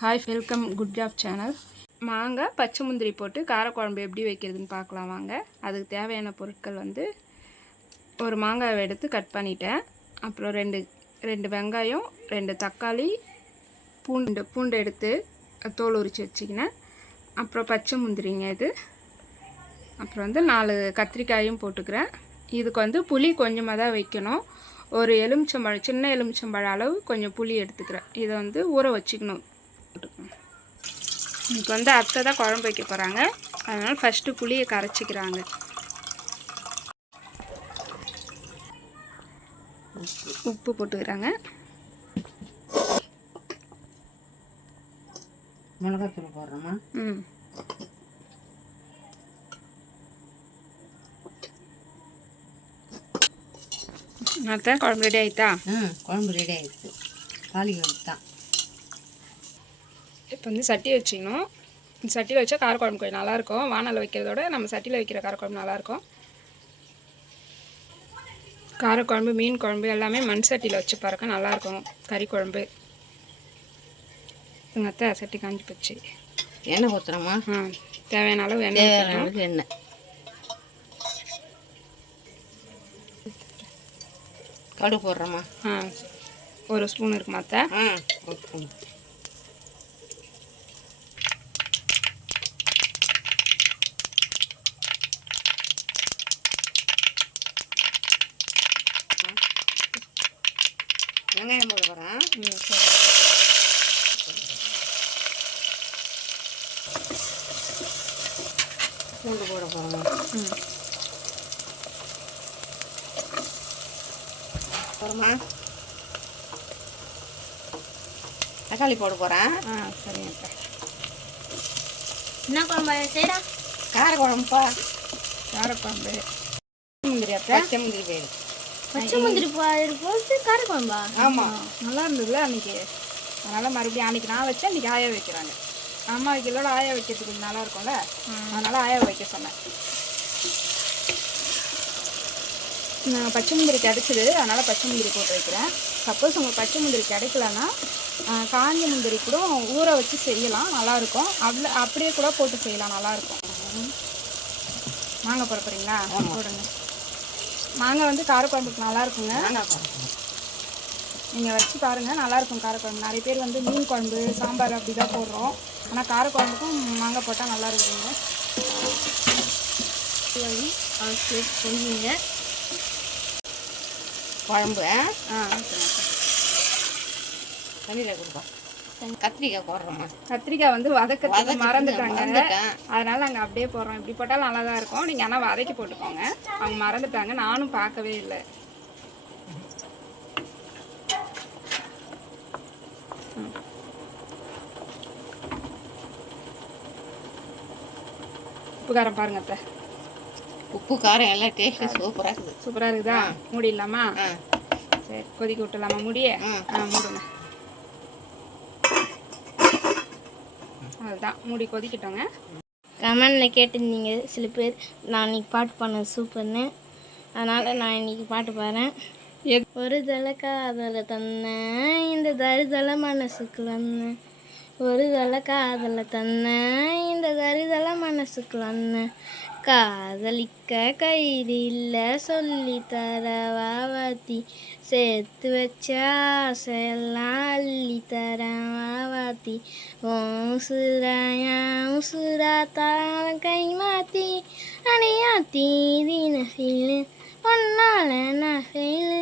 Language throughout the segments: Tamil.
Hi, welcome good job channel. மாங்காய் பச்சை முந்திரி போட்டு காரக்குழம்பு எப்படி வைக்கிறதுன்னு பார்க்கலாம் வாங்க. அதுக்கு தேவையான பொருட்கள் வந்து ஒரு மாங்காயை எடுத்து கட் பண்ணிட்டேன். அப்புறம் ரெண்டு வெங்காயம், 2 தக்காளி, பூண்டு எடுத்து தோல் உரித்து வச்சுக்கினேன். அப்புறம் பச்சை முந்திரிங்க இது. அப்புறம் வந்து 4 கத்திரிக்காயும் போட்டுக்கிறேன். இதுக்கு வந்து புளி கொஞ்சமாக தான் வைக்கணும். ஒரு எலுமிச்சம்பழம், சின்ன எலுமிச்சம்பழம் அளவு கொஞ்சம் புளி எடுத்துக்கிறேன். இதை வந்து ஊற வச்சுக்கணும். இன்னைக்கு வந்து அத்தை தான் குழம்பு வைக்க போகிறாங்க. அதனால் ஃபஸ்ட்டு புளியை கரைச்சிக்கிறாங்க. உப்பு போட்டுக்கிறாங்க. மிளகாத்தூள் போடுறோமா? அத்தை குழம்பு ரெடி ஆகிட்டா? குழம்பு ரெடி ஆகிடுச்சு. தாளிக்கிறது தான். இப்போ வந்து சட்டி வச்சுக்கணும். சட்டியில் வச்சா காரக்குழம்பு கொஞ்சம் நல்லாயிருக்கும். வானலில் வைக்கிறதோட நம்ம சட்டியில் வைக்கிற காரக்குழம்பு நல்லாயிருக்கும். காரக்குழம்பு, மீன் குழம்பு எல்லாமே மண் சட்டியில் வச்சு பாருங்க, நல்லாயிருக்கும். கறி குழம்பு. எங்கள் அத்தை சட்டி காஞ்சி போச்சு. எண்ணெய் ஊற்றுறோமா? தேவையான அளவு எண்ணெய். எண்ணெய் கடுகு போடுறோமா? ஒரு ஸ்பூன் இருக்குமா அத்தை? ஒரு ஸ்பூன். வெங்காயம் போட போகிறேன். பூண்டு போட போகிறோம். அப்புறமா தக்காளி போட போகிறேன். சரிங்க. என்ன குழம்பு செய்கிறா? காரக்குழம்புப்பா. காரக்குழம்பு முந்திரி அத்தை. பச்சை முந்திரி பேர். பச்சை முந்திரி போட்டு காரக்குழம்பா? ஆமாம், நல்லா இருந்ததுல அன்றைக்கி. அதனால் மறுபடியும் அன்றைக்கி நான் வச்சேன், இன்றைக்கி ஆயா வைக்கிறாங்க. அம்மா வைக்கிறதோட ஆயா வைக்கிறதுக்கு கொஞ்சம் நல்லா இருக்கும்ல, அதனால் ஆயா வைக்க சொன்னேன். நான் பச்சை முந்திரி கிடைச்சிது, அதனால் பச்சை முந்திரி போட்டு வைக்கிறேன். சப்போஸ் உங்களுக்கு பச்சை முந்திரி கிடைக்கலன்னா காஞ்ச முந்திரி கூட ஊற வச்சு செய்யலாம், நல்லாயிருக்கும். அப்படியே கூட போட்டு செய்யலாம், நல்லாயிருக்கும். மாங்காய் போட போகிறீங்களா? போடுங்க. மாங்காய் வந்து காரக்குழம்புக்கு நல்லாயிருக்குங்க. நீங்கள் வச்சு பாருங்கள், நல்லாயிருக்கும் காரக்குழம்பு. நிறைய பேர் வந்து மீன் குழம்பு, சாம்பார் அப்படி தான் போடுறோம். ஆனால் காரக்குழம்புக்கும் மாங்காய் போட்டால் நல்லா இருக்குதுங்க. சொல்லுங்க குழம்பு தண்ணியில் கொடுப்பா. கத்திரிக்காய் போடுறோமா? கத்திரிக்காய் வந்து வதக்க மறந்துட்டாங்க, அதனால் நாங்கள் அப்படியே போடுறோம். இப்படி போட்டாலும் நல்லா தான் இருக்கும். நீங்கள் ஆனால் வதக்கி போட்டுக்கோங்க. அவங்க மறந்துட்டாங்க, நானும் பார்க்கவே இல்லை. உப்பு காரம் பாருங்க அத்தை. உப்பு காரம் எல்லாம் டேஸ்ட்டு சூப்பராக இருக்குது. சூப்பராக இருக்குதா? மூடிடலாமா? சரி, கொதிக்க விட்டுலாமா? மூடியே மூடுங்க. அதுதான், மூடி கொதிக்கிட்டோங்க. கமெண்டில் கேட்டிருந்தீங்க சில பேர், நான் இன்னைக்கு பாட்டு பாடினது சூப்பர்னு. அதனால் நான் இன்னைக்கு பாட்டு பாடுறேன். ஒரு தலை காதலை தந்தேன் இந்த தருதலை மனசுக்கு வந்தேன். ஒரு தலை காதலை தந்தேன் இந்த தருதலை மனசுக்கு வந்தேன். காதலிக்க கயிறு இல்லை சொல்லி தர வாவாத்தி. சேர்த்து வச்ச ஆசையெல்லாம் அள்ளி தரேன் வாவாத்தி. உசுரா தாள கை மாற்றி அடையாத்தி தினசிலு ஒன்னால நான் ஃபெயிலு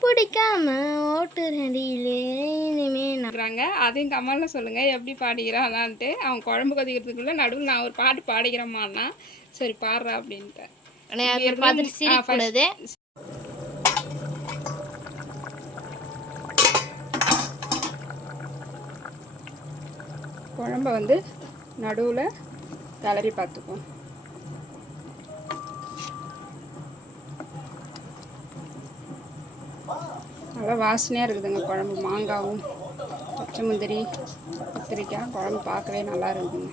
பிடிக்காம ஓட்டு ரெடியிலே இனிமே நாங்க அதையும் கமெண்ட்ல சொல்லுங்க எப்படி பாடிக்கிறான்ட்டு. அவன் குழம்பு கொதிக்கிறதுக்குள்ள நடுவில் நான் ஒரு பாட்டு பாடிக்கிறேம்மான்னா சரி பாடுறா அப்படின்ட்டு. குழம்ப வந்து நடுவில் கிளறி பார்த்துப்போம். நல்லா வாசனையாக இருக்குதுங்க குழம்பு. மாங்காவும் பச்சை முந்திரி கத்திரிக்காய் குழம்பு பார்க்கவே நல்லா இருக்குதுங்க.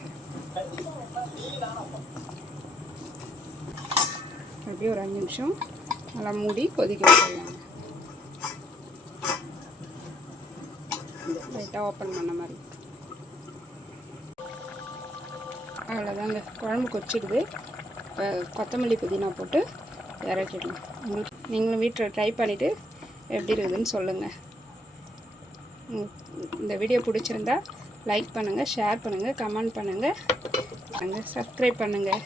அப்படியே ஒரு 5 நிமிஷம் நல்லா மூடி கொதிக்க வச்சிடலாம். லைட்டாக ஓப்பன் பண்ண மாதிரி. அவ்வளோதாங்க, குழம்பு கொச்சிடுது. இப்போ கொத்தமல்லி புதினா போட்டு இறக்கிடலாம். நீங்களும் வீட்டில் ட்ரை பண்ணிவிட்டு எப்படி இருக்குதுன்னு சொல்லுங்கள். இந்த வீடியோ பிடிச்சிருந்தா லைக் பண்ணுங்கள், ஷேர் பண்ணுங்கள், கமெண்ட் பண்ணுங்கள், சப்ஸ்கிரைப் பண்ணுங்கள்.